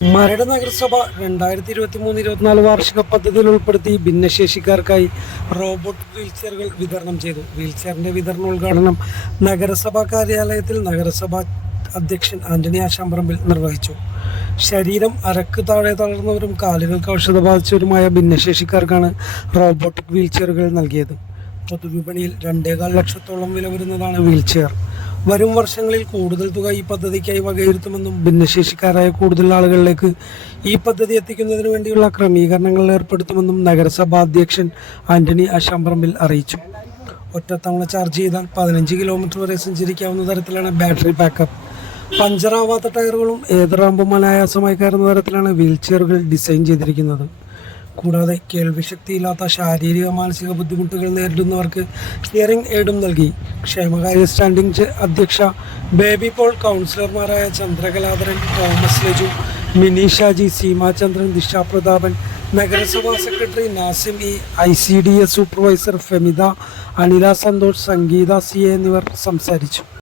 മരട് നഗരസഭ രണ്ടായിരത്തി ഇരുപത്തി മൂന്ന് ഇരുപത്തിനാല് വാർഷിക പദ്ധതിയിൽ ഉൾപ്പെടുത്തി ഭിന്നശേഷിക്കാർക്കായി റോബോട്ട് വീൽചെയറുകൾ വിതരണം ചെയ്തു. വീൽചെയറിന്റെ വിതരണോദ്ഘാടനം നഗരസഭാ കാര്യാലയത്തിൽ നഗരസഭാ അധ്യക്ഷൻ ആന്റണി ആശാമ്പറമ്പിൽ നിർവഹിച്ചു. ശരീരം അരക്ക് താഴെ തളർന്നവരും കാലുകൾക്ക് ഔഷധ ബാധിച്ചവരുമായ ഭിന്നശേഷിക്കാർക്കാണ് റോബോട്ടിക് വീൽചെയറുകൾ നൽകിയത്. പൊതുവിപണിയിൽ രണ്ടേകാൽ ലക്ഷത്തോളം വില വരുന്നതാണ് വീൽചെയർ. വരും വർഷങ്ങളിൽ കൂടുതൽ തുക ഈ പദ്ധതിക്കായി വകയിരുത്തുമെന്നും ഭിന്നശേഷിക്കാരായ കൂടുതൽ ആളുകളിലേക്ക് ഈ പദ്ധതി എത്തിക്കുന്നതിന് വേണ്ടിയുള്ള ക്രമീകരണങ്ങൾ ഏർപ്പെടുത്തുമെന്നും നഗരസഭാ അധ്യക്ഷൻ ആന്റണി അശാമ്പറമ്പിൽ അറിയിച്ചു. ഒറ്റത്തവണ ചാർജ് ചെയ്താൽ പതിനഞ്ച് കിലോമീറ്റർ വരെ സഞ്ചരിക്കാവുന്ന തരത്തിലാണ് ബാറ്ററി ബാക്കപ്പ് പഞ്ചറാവാത്ത ടയറുകളും ഏത് റാമ്പും അനായാസമായി കയറുന്ന തരത്തിലാണ് വീൽചെയറുകൾ ഡിസൈൻ ചെയ്തിരിക്കുന്നത്. കൂടാതെ കേൾവിശക്തിയില്ലാത്ത ശാരീരിക മാനസിക ബുദ്ധിമുട്ടുകൾ നേരിടുന്നവർക്ക് സ്റ്റിയറിംഗ് എയ്ഡും നൽകി. ക്ഷേമകാര്യ സ്റ്റാൻഡിംഗ് അധ്യക്ഷ ബേബി പോൾ കൗൺസിലർമാരായ ചന്ദ്രകലാധരൻ തോമസ് ലജു മിനി ഷാജി സീമാചന്ദ്രൻ ദിശ പ്രതാപൻ നഗരസഭാ secretary Nasim E I C D S supervisor Femitha Anila Santhosh Sangeetha C എന്നിവർ സംസാരിച്ചു.